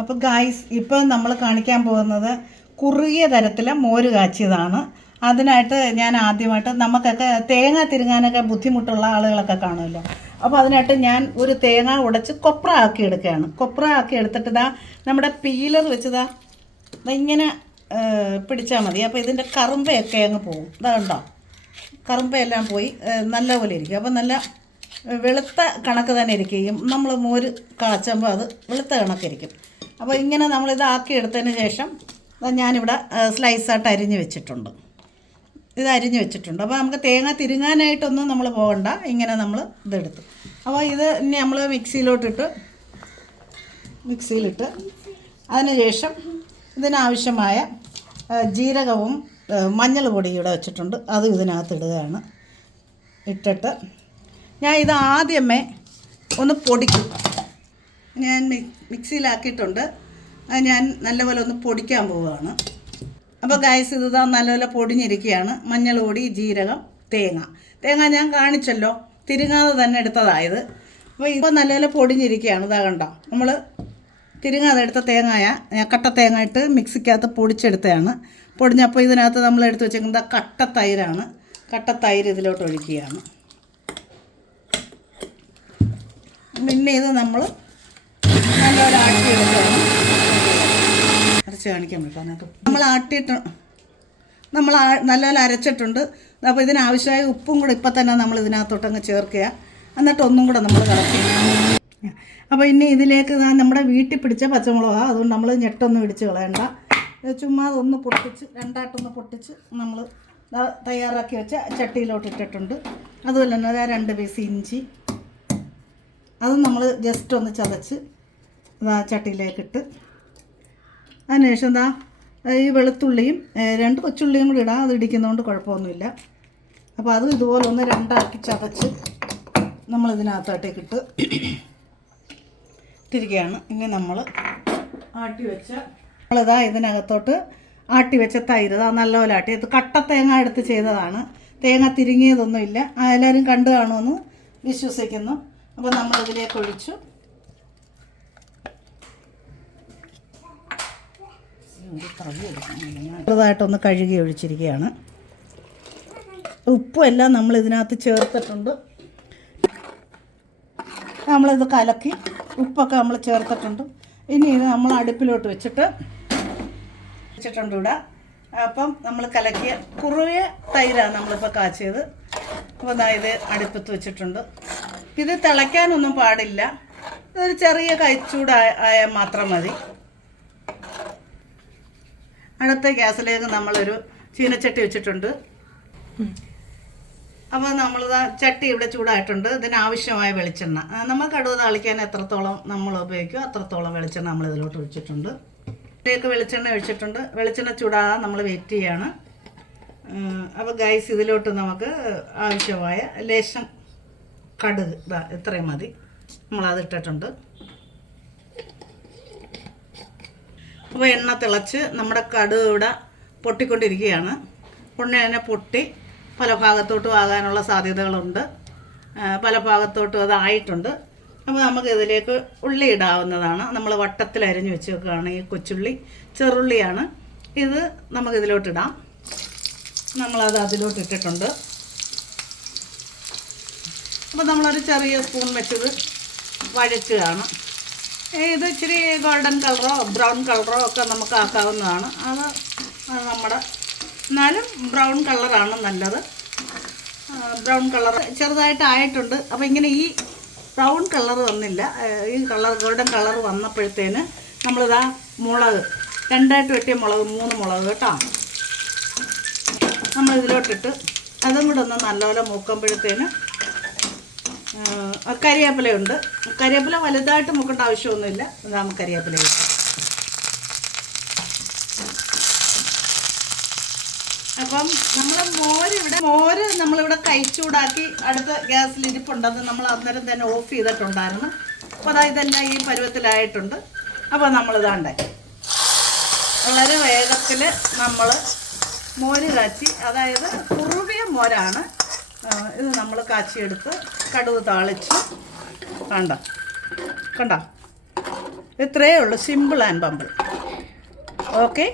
അപ്പോൾ ഗായ്സ് ഇപ്പോൾ നമ്മൾ കാണിക്കാൻ പോകുന്നത് കുറുകിയ തരത്തിൽ മോര് കാച്ചിയതാണ്. അതിനായിട്ട് ഞാൻ ആദ്യമായിട്ട് നമുക്കൊക്കെ തേങ്ങ തിരുങ്ങാനൊക്കെ ബുദ്ധിമുട്ടുള്ള ആളുകളൊക്കെ കാണുമല്ലോ. അപ്പോൾ അതിനായിട്ട് ഞാൻ ഒരു തേങ്ങ ഉടച്ച് കൊപ്ര ആക്കി എടുക്കുകയാണ്. കൊപ്ര ആക്കി എടുത്തിട്ട് നമ്മുടെ പീലർ വെച്ചതാ ഇങ്ങനെ പിടിച്ചാൽ മതി. അപ്പോൾ ഇതിൻ്റെ കറുമ്പയൊക്കെ അങ്ങ് പോകും. കണ്ടോ, കറുമ്പയെല്ലാം പോയി നല്ലപോലെ ഇരിക്കും. അപ്പോൾ നല്ല വെളുത്ത കണക്ക് തന്നെ ഇരിക്കുകയും നമ്മൾ മോര് കാച്ചുമ്പോൾ അത് വെളുത്ത കണക്കിരിക്കും. അപ്പോൾ ഇങ്ങനെ നമ്മളിതാക്കി എടുത്തതിന് ശേഷം ഞാനിവിടെ സ്ലൈസായിട്ട് അരിഞ്ഞ് വെച്ചിട്ടുണ്ട്. ഇത് അരിഞ്ഞ് വെച്ചിട്ടുണ്ട്. അപ്പോൾ നമുക്ക് തേങ്ങ തിരുങ്ങാനായിട്ടൊന്നും നമ്മൾ പോകണ്ട. ഇങ്ങനെ നമ്മൾ ഇതെടുത്തു. അപ്പോൾ ഇത് ഇനി നമ്മൾ മിക്സിയിലിട്ട് അതിന് ശേഷം ഇതിനാവശ്യമായ ജീരകവും മഞ്ഞൾ പൊടിയും ഇവിടെ വെച്ചിട്ടുണ്ട്. അത് ഇതിനകത്ത് ഇടുകയാണ്. ഇട്ടിട്ട് ഞാൻ ഇത് ആദ്യമേ ഒന്ന് പൊടിക്കും. ഞാൻ മിക്സിയിലാക്കിയിട്ടുണ്ട്. അത് ഞാൻ നല്ലപോലെ ഒന്ന് പൊടിക്കാൻ പോവുകയാണ്. അപ്പോൾ ഗായ്സ് ഇത് നല്ലപോലെ പൊടിഞ്ഞിരിക്കുകയാണ്. മഞ്ഞൾ പൊടി, ജീരകം, തേങ്ങ ഞാൻ കാണിച്ചല്ലോ, തിരുങ്ങാതെ തന്നെ എടുത്തതായത്. അപ്പോൾ ഇപ്പോൾ നല്ലപോലെ പൊടിഞ്ഞിരിക്കുകയാണ്. ഇതാ കണ്ടോ, നമ്മൾ തിരുങ്ങാതെ എടുത്ത തേങ്ങ കട്ട തേങ്ങ ഇട്ട് മിക്സിക്കകത്ത് പൊടിച്ചെടുത്തതാണ്. പൊടിഞ്ഞപ്പോൾ ഇതിനകത്ത് നമ്മൾ എടുത്ത് വെച്ചിരിക്കുന്നത് കട്ടത്തൈരാണ്. കട്ടത്തൈര് ഇതിലോട്ട് ഒഴിക്കുകയാണ്. പിന്നെ ഇത് നമ്മൾ നല്ലപോലെ ആട്ടിയെടുക്കുകയാണ്. അരച്ച് കാണിക്കാൻ പറ്റും. അതിനകത്ത് നമ്മൾ നല്ലപോലെ അരച്ചിട്ടുണ്ട്. അപ്പോൾ ഇതിനാവശ്യമായ ഉപ്പും കൂടെ ഇപ്പം തന്നെ നമ്മൾ ഇതിനകത്തോട്ടങ്ങ് ചേർക്കുക. എന്നിട്ട് ഒന്നും കൂടെ നമ്മൾ കളക്കുക. അപ്പോൾ ഇനി ഇതിലേക്ക് നമ്മുടെ വീട്ടിൽ പിടിച്ച പച്ചമുളകാണ്. അതുകൊണ്ട് നമ്മൾ ഞെട്ടൊന്നും ഇടിച്ച് കളയണ്ട. ചുമ്മാ ഒന്ന് രണ്ടായിട്ടൊന്ന് പൊട്ടിച്ച് നമ്മൾ തയ്യാറാക്കി വെച്ച ചട്ടിയിലോട്ട് ഇട്ടിട്ടുണ്ട്. അതുപോലെ തന്നെ 2 പീസ് ഇഞ്ചി, അതും നമ്മൾ ജസ്റ്റ് ഒന്ന് ചതച്ച് ചട്ടിയിലേക്കിട്ട് അതിനുശേഷം ഈ വെളുത്തുള്ളിയും 2 കൊച്ചുള്ളിയും കൂടി ഇടാം. അത് ഇടിക്കുന്നതുകൊണ്ട് കുഴപ്പമൊന്നുമില്ല. അപ്പോൾ അത് ഇതുപോലെ ഒന്ന് രണ്ടാക്കി ചതച്ച് നമ്മൾ ഇതിനകത്തോട്ടേക്കിട്ട് ഇട്ടിരിക്കുകയാണ്. ഇനി നമ്മൾ ഇതിനകത്തോട്ട് ആട്ടി വെച്ച തൈര് നല്ലപോലെ ആട്ടി. ഇത് കട്ട തേങ്ങ എടുത്ത് ചെയ്തതാണ്. തേങ്ങ തിരുങ്ങിയതൊന്നുമില്ല. എല്ലാവരും കണ്ടു കാണുമെന്ന് വിശ്വസിക്കുന്നു. അപ്പോൾ നമ്മൾ ഇതിലേക്ക് ഒഴിച്ചു. ചെറുതായിട്ടൊന്ന് കഴുകി ഒഴിച്ചിരിക്കുകയാണ്. ഉപ്പും എല്ലാം നമ്മൾ ഇതിനകത്ത് ചേർത്തിട്ടുണ്ട്. നമ്മളിത് കലക്കി ഉപ്പൊക്കെ നമ്മൾ ചേർത്തിട്ടുണ്ട്. ഇനി ഇത് നമ്മൾ അടുപ്പിലോട്ട് വെച്ചിട്ടുണ്ട് ഇവിടെ. അപ്പം നമ്മൾ കലക്കിയ കുറുകിയ തൈരാണ് നമ്മളിപ്പോൾ കാച്ചിയത്. അപ്പോൾ ഇത് അടുപ്പത്ത് വെച്ചിട്ടുണ്ട്. ഇത് തിളയ്ക്കാനൊന്നും പാടില്ല. ഇതൊരു ചെറിയ കൈച്ചൂടായാൽ മാത്രം മതി. അടുത്ത ഗ്യാസിലേക്ക് നമ്മളൊരു ചീനച്ചട്ടി വെച്ചിട്ടുണ്ട്. അപ്പോൾ നമ്മളിതാ ചട്ടി ഇവിടെ ചൂടായിട്ടുണ്ട്. ഇതിനാവശ്യമായ വെളിച്ചെണ്ണ, നമ്മൾ കടുക് താളിക്കാൻ എത്രത്തോളം നമ്മൾ ഉപയോഗിക്കും അത്രത്തോളം വെളിച്ചെണ്ണ നമ്മൾ ഇതിലോട്ട് ഒഴിച്ചിട്ടുണ്ട്. ഇതിലേക്ക് വെളിച്ചെണ്ണ ഒഴിച്ചിട്ടുണ്ട്. വെളിച്ചെണ്ണ ചൂടാകാൻ നമ്മൾ വെയിറ്റ് ചെയ്യാണ്. അപ്പോൾ ഗൈസ് ഇതിലോട്ട് നമുക്ക് ആവശ്യമായ ലേശം കടുക് ഇത്രയും മതി. നമ്മളത് ഇട്ടിട്ടുണ്ട്. അപ്പോൾ എണ്ണ തിളച്ച് നമ്മുടെ കടുക് ഇവിടെ പൊട്ടിക്കൊണ്ടിരിക്കുകയാണ്. ഉടനെ തന്നെ പൊട്ടി പല ഭാഗത്തോട്ടും ആകാനുള്ള സാധ്യതകളുണ്ട്. പല ഭാഗത്തോട്ടും അതായിട്ടുണ്ട്. അപ്പോൾ നമുക്ക് ഇതിലേക്ക് ഉള്ളി ഇടാവുന്നതാണ്. നമ്മൾ വട്ടത്തിൽ അരിഞ്ഞ് വെച്ച് വെക്കുകയാണ്. ഈ കൊച്ചുള്ളി ചെറുള്ളിയാണ്. ഇത് നമുക്കിതിലോട്ടിടാം. നമ്മളത് അതിലോട്ട് ഇട്ടിട്ടുണ്ട്. അപ്പോൾ നമ്മളൊരു ചെറിയ സ്പൂൺ വെച്ചത് വഴറ്റുകയാണ്. ഇത് ഇച്ചിരി ഗോൾഡൻ കളറോ ബ്രൗൺ കളറോ ഒക്കെ നമുക്ക് ആക്കാവുന്നതാണ്. അത് നമ്മുടെ എന്നാലും ബ്രൗൺ കളറാണ് നല്ലത്. ബ്രൗൺ കളർ ചെറുതായിട്ട് ആയിട്ടുണ്ട്. അപ്പോൾ ഇങ്ങനെ ഈ ബ്രൗൺ കളർ വന്നില്ല. ഈ ഗോൾഡൻ കളർ വന്നപ്പോഴത്തേന് നമ്മളിതാ മുളക് 2ആയിട്ട് വെട്ടിയ മുളക് 3 മുളക് കേട്ടോ നമ്മളിതിലോട്ടിട്ട് അതും കൂടെ ഒന്ന് നല്ലപോലെ മൂക്കുമ്പോഴത്തേന് കരിവേപ്പിലയുണ്ട്. കരിവേപ്പില വലുതായിട്ട് മൂക്കേണ്ട ആവശ്യമൊന്നുമില്ല. നമുക്ക് കരിവേപ്പില കിട്ടും. അപ്പം നമ്മൾ മോര് നമ്മളിവിടെ ചൂടാക്കി അടുത്ത ഗ്യാസിൽ ഇരിപ്പുണ്ടെന്ന് നമ്മൾ അന്നേരം തന്നെ ഓഫ് ചെയ്തിട്ടുണ്ടായിരുന്നു. അപ്പോൾ ഇതെല്ലാം ഈ പരുവത്തിലായിട്ടുണ്ട്. അപ്പോൾ നമ്മളിതാണ്ട് വളരെ വേഗത്തിൽ നമ്മൾ മോര് കാച്ചി, അതായത് കുറുകിയ മോരാണ് ഇത് നമ്മൾ കാച്ചിയെടുത്ത് കടുക് താളിച്ച് കണ്ടോ ഇത്രയേ ഉള്ളൂ, സിമ്പിൾ ആൻഡ് ബമ്പിൾ. ഓക്കെ.